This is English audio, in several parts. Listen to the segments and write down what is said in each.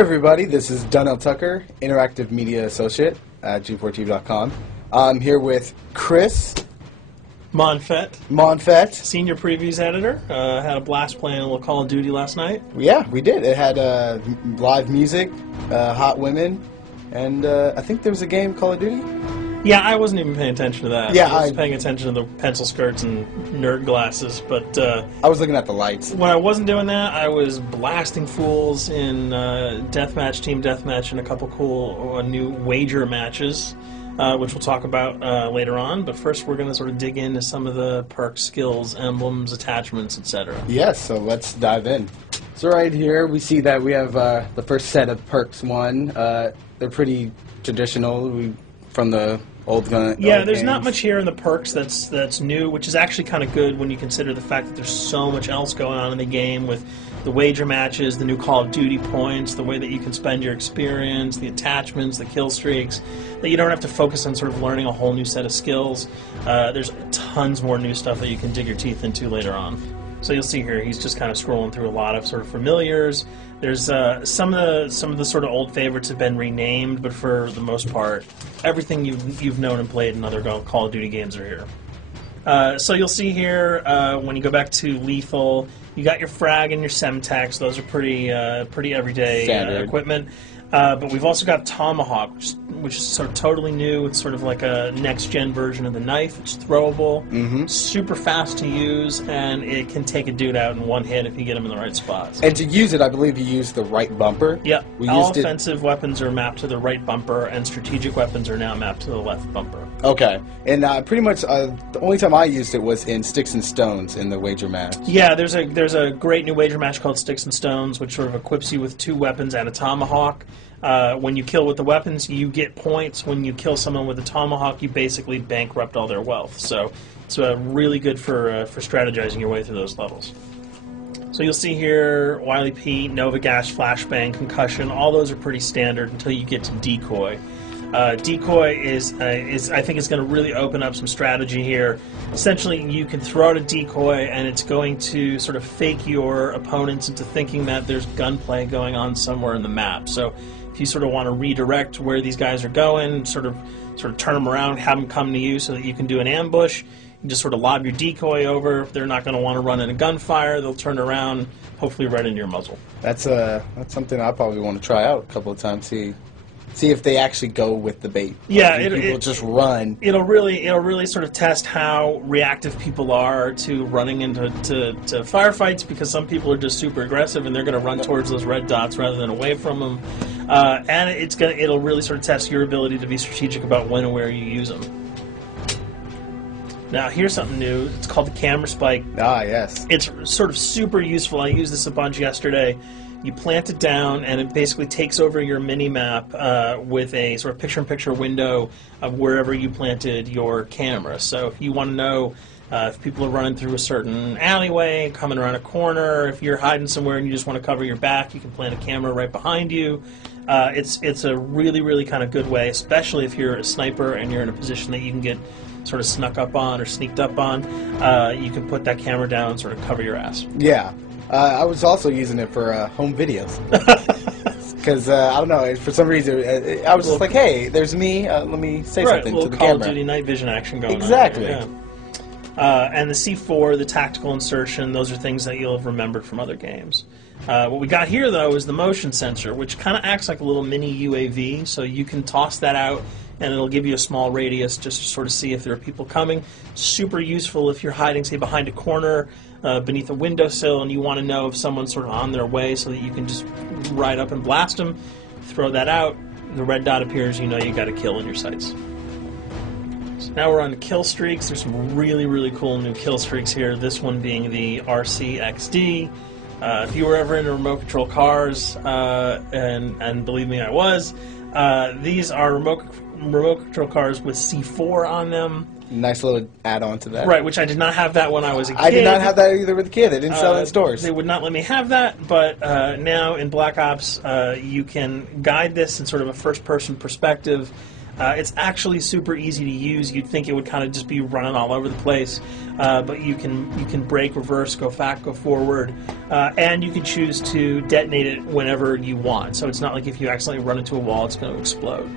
everybody, this is Donnell Tucker, Interactive Media Associate at G4TV.com. I'm here with Chris Monfett, Senior Previews Editor. Had a blast playing a little Call of Duty last night. Yeah, we did. It had live music, hot women, and I think there was a game, Call of Duty? Yeah, I wasn't even paying attention to that. Yeah, I was paying attention to the pencil skirts and nerd glasses, but... I was looking at the lights. When I wasn't doing that, I was blasting fools in Deathmatch, Team Deathmatch, and a couple cool new wager matches, which we'll talk about later on. But first, we're going to sort of dig into some of the perks, skills, emblems, attachments, etc. Yes, so let's dive in. So right here, we see that we have the first set of perks one. They're pretty traditional from the old gun. Yeah, there's not much here in the perks that's new, which is actually kind of good when you consider the fact that there's so much else going on in the game with the wager matches, the new Call of Duty points, the way that you can spend your experience, the attachments, the kill streaks, that you don't have to focus on sort of learning a whole new set of skills. There's tons more new stuff that you can dig your teeth into later on. So you'll see here, he's just kind of scrolling through a lot of sort of familiars. There's some of the sort of old favorites have been renamed, but for the most part, everything you've known and played in other Call of Duty games are here. So you'll see here when you go back to lethal, you got your frag and your semtex. Those are pretty everyday equipment. But we've also got Tomahawk, which is sort of totally new. It's sort of like a next-gen version of the knife. It's throwable, super fast to use, and it can take a dude out in one hit if you get him in the right spots. And to use it, I believe you use the right bumper. Yeah, all offensive weapons are mapped to the right bumper, and strategic weapons are now mapped to the left bumper. Okay, and pretty much the only time I used it was in Sticks and Stones in the wager match. Yeah, there's a great new wager match called Sticks and Stones, which sort of equips you with 2 weapons and a tomahawk. When you kill with the weapons, you get points. When you kill someone with a tomahawk, you basically bankrupt all their wealth. So it's really good for strategizing your way through those levels. So you'll see here, Wily Pete, Nova Gas, Flashbang, Concussion. All those are pretty standard until you get to Decoy. Decoy is I think it's going to really open up some strategy here. Essentially, you can throw out a decoy, and it's going to sort of fake your opponents into thinking that there's gunplay going on somewhere in the map. So if you sort of want to redirect where these guys are going, sort of turn them around, have them come to you so that you can do an ambush, you just sort of lob your decoy over. If they're not going to want to run in a gunfire, they'll turn around, hopefully right into your muzzle. That's something I probably want to try out a couple of times. See if they actually go with the bait. Yeah, people just run. It'll really sort of test how reactive people are to running into firefights, because some people are just super aggressive and they're going to run towards those red dots rather than away from them. And it'll really sort of test your ability to be strategic about when and where you use them. Now, here's something new. It's called the Camera Spike. Ah, yes. It's sort of super useful. I used this a bunch yesterday. You plant it down, and it basically takes over your mini-map with a sort of picture-in-picture window of wherever you planted your camera. So if you want to know if people are running through a certain alleyway, coming around a corner, if you're hiding somewhere and you just want to cover your back, you can plant a camera right behind you. It's a really, really kind of good way, especially if you're a sniper and you're in a position that you can get sort of snuck up on or sneaked up on. You can put that camera down and sort of cover your ass. Yeah. I was also using it for home videos. Because, I don't know, for some reason, I was just like, hey, there's me, let me say something to the Call camera. of Duty night vision action going exactly. on. Exactly. Yeah. And the C4, the tactical insertion, those are things that you'll have remembered from other games. What we got here, though, is the motion sensor, which kind of acts like a little mini UAV, so you can toss that out, and it'll give you a small radius just to sort of see if there are people coming. Super useful if you're hiding, say, behind a corner, beneath a windowsill, and you want to know if someone's sort of on their way so that you can just ride up and blast them. Throw that out, the red dot appears, you know you got a kill in your sights. So now we're on to kill streaks. There's some really, really cool new kill streaks here, this one being the RCXD. If you were ever into remote control cars, and believe me, I was, these are remote control cars with C4 on them. Nice little add-on to that. Right, which I did not have that when I was a kid. I did not have that either with a kid. They didn't sell it in stores. They would not let me have that, but now in Black Ops, you can guide this in sort of a first-person perspective. It's actually super easy to use. You'd think it would kind of just be running all over the place, but you can brake, reverse, go back, go forward, and you can choose to detonate it whenever you want. So it's not like if you accidentally run into a wall, it's going to explode.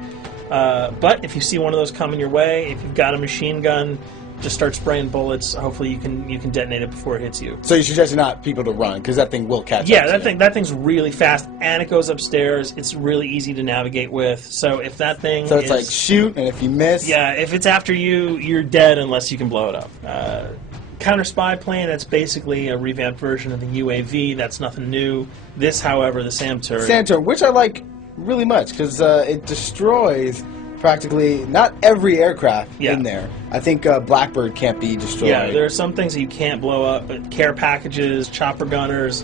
But if you see one of those coming your way, if you've got a machine gun, just start spraying bullets. Hopefully you can detonate it before it hits you. So you suggest not people to run, because that thing will catch up. Yeah, that thing's really fast, and it goes upstairs. It's really easy to navigate with. So if that thing So it's like shoot, and if you miss... Yeah, if it's after you, you're dead unless you can blow it up. Counter spy plane, that's basically a revamped version of the UAV. That's nothing new. This, however, the SAM turret... SAM turret, which I like really much, because it destroys... practically not every aircraft in there. I think Blackbird can't be destroyed. Yeah, there are some things that you can't blow up, but care packages, chopper gunners,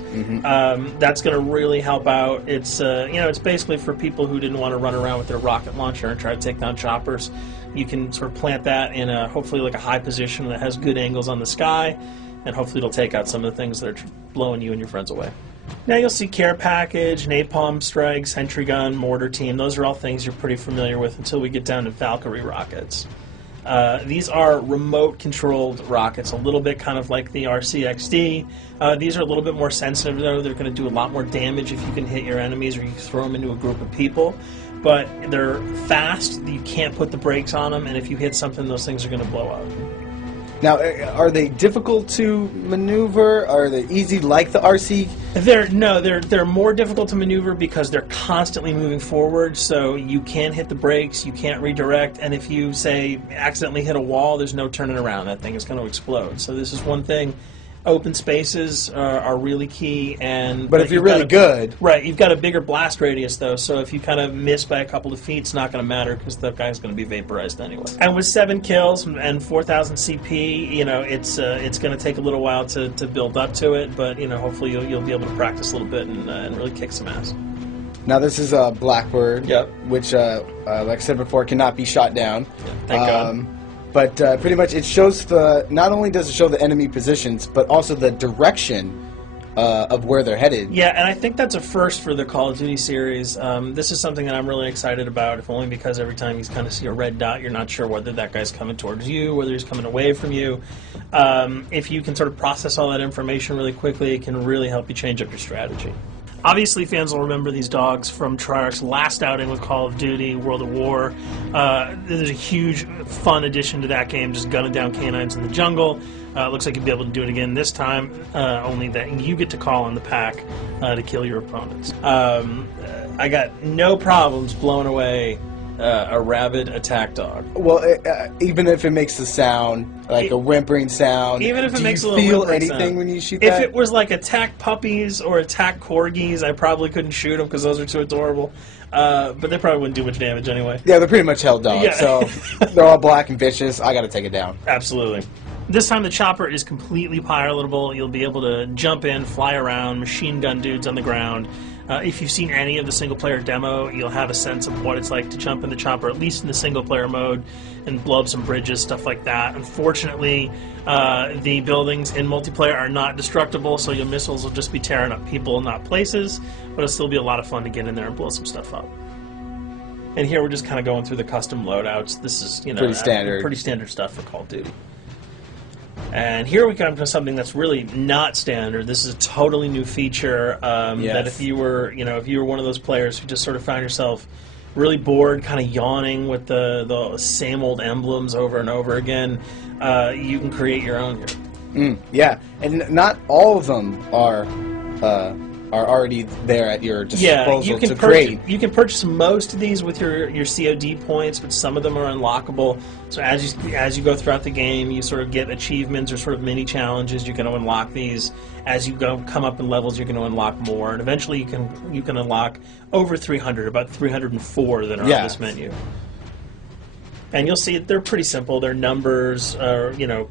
that's going to really help out. It's it's basically for people who didn't want to run around with their rocket launcher and try to take down choppers. You can sort of plant that in hopefully like a high position that has good angles on the sky, and hopefully it'll take out some of the things that are blowing you and your friends away. Now you'll see care package, napalm strike, sentry gun, mortar team. Those are all things you're pretty familiar with until we get down to Valkyrie rockets. These are remote-controlled rockets, a little bit kind of like the RCXD. These are a little bit more sensitive, though. They're going to do a lot more damage if you can hit your enemies or you throw them into a group of people. But they're fast. You can't put the brakes on them, and if you hit something, those things are going to blow up. Now, are they difficult to maneuver? Are they easy like the RC? They're more difficult to maneuver because they're constantly moving forward, so you can't hit the brakes, you can't redirect, and if you, say, accidentally hit a wall, there's no turning around. That thing is going to explode. So this is one thing. Open spaces are really key, but if you're really good, right? You've got a bigger blast radius though, so if you kind of miss by a couple of feet, it's not going to matter because the guy's going to be vaporized anyway. And with 7 kills and 4,000 CP, it's going to take a little while to build up to it, but hopefully you'll be able to practice a little bit and really kick some ass. Now this is a Blackbird, which, like I said before, cannot be shot down. Yeah, thank God. But pretty much it shows not only does it show the enemy positions, but also the direction of where they're headed. Yeah, and I think that's a first for the Call of Duty series. This is something that I'm really excited about, if only because every time you kind of see a red dot, you're not sure whether that guy's coming towards you, whether he's coming away from you. If you can sort of process all that information really quickly, it can really help you change up your strategy. Obviously, fans will remember these dogs from Treyarch's last outing with Call of Duty, World of War. There's a huge, fun addition to that game, just gunning down canines in the jungle. Looks like you'll be able to do it again this time, only that you get to call on the pack to kill your opponents. I got no problems blowing away a rabid attack dog. Well, even if it makes the sound, like a whimpering sound, even if it makes a little whimpering feel anything sound. When you shoot if that? If it was like attack puppies or attack corgis, I probably couldn't shoot them because those are too adorable. But they probably wouldn't do much damage anyway. Yeah, they're pretty much held dogs, yeah. So they're all black and vicious. I got to take it down. Absolutely. This time the chopper is completely pilotable. You'll be able to jump in, fly around, machine gun dudes on the ground. If you've seen any of the single-player demo, you'll have a sense of what it's like to jump in the chopper, at least in the single-player mode, and blow up some bridges, stuff like that. Unfortunately, the buildings in multiplayer are not destructible, so your missiles will just be tearing up people, not places, but it'll still be a lot of fun to get in there and blow some stuff up. And here we're just kind of going through the custom loadouts. This is, pretty standard stuff for Call of Duty. And here we come to something that's really not standard. This is a totally new feature that if you were one of those players who just sort of found yourself really bored, kind of yawning with the same old emblems over and over again, you can create your own here. Yeah, and not all of them are already there at your disposal to create. You can purchase most of these with your COD points, but some of them are unlockable. So as you go throughout the game, you sort of get achievements or sort of mini challenges. You're going to unlock these. As you come up in levels, you're going to unlock more, and eventually you can unlock over 300, about 304 that are on this menu. And you'll see they're pretty simple. They're numbers,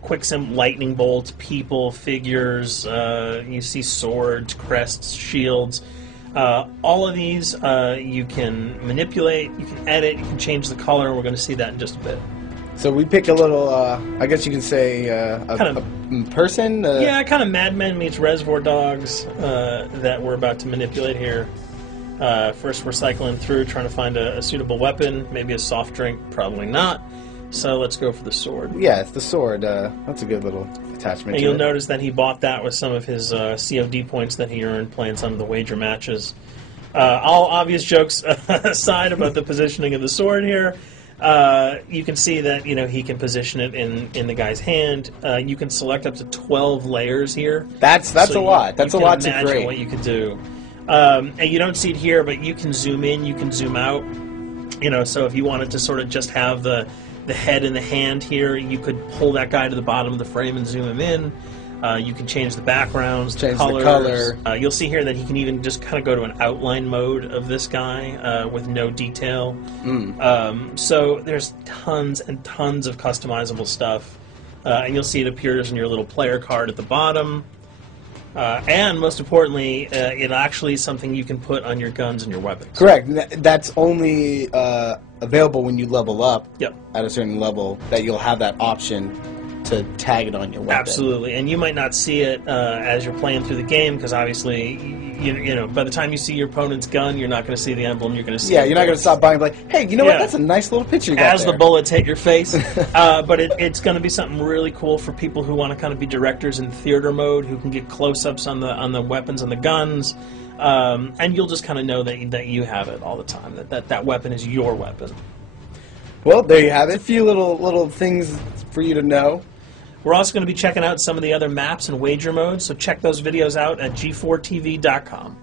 quick lightning bolts, people, figures. You see swords, crests, shields. All of these you can manipulate, you can edit, you can change the color, and we're going to see that in just a bit. So we pick a little, I guess you can say, a person? Yeah, kind of Mad Men meets Reservoir Dogs that we're about to manipulate here. First, we're cycling through, trying to find a suitable weapon. Maybe a soft drink, probably not. So let's go for the sword. Yeah, it's the sword. That's a good little attachment. And you'll notice that he bought that with some of his COD points that he earned playing some of the wager matches. All obvious jokes aside about the positioning of the sword here, you can see that he can position it in the guy's hand. You can select up to 12 layers here. That's a lot. That's a lot to imagine grade. what you could do. And you don't see it here, but you can zoom in, you can zoom out. So if you wanted to sort of just have the head and the hand here, you could pull that guy to the bottom of the frame and zoom him in. You can change the backgrounds, change colors. the color. You'll see here that he can even just kind of go to an outline mode of this guy with no detail. So there's tons and tons of customizable stuff. And you'll see it appears in your little player card at the bottom. And most importantly, it actually is something you can put on your guns and your weapons. Correct. That's only available when you level up Yep. at a certain level, that you'll have that option to tag it on your weapon. Absolutely. And you might not see it as you're playing through the game, because obviously, by the time you see your opponent's gun, you're not going to see the emblem. You're going to see. Yeah, you're not going to stop buying. Like, hey, you know what? That's a nice little picture you got as there. the bullets hit your face. But it's going to be something really cool for people who want to kind of be directors in theater mode, who can get close-ups on the weapons and the guns, and you'll just kind of know that you have it all the time. That weapon is your weapon. Well, there you have it. A few little things for you to know. We're also going to be checking out some of the other maps and wager modes, so check those videos out at g4tv.com.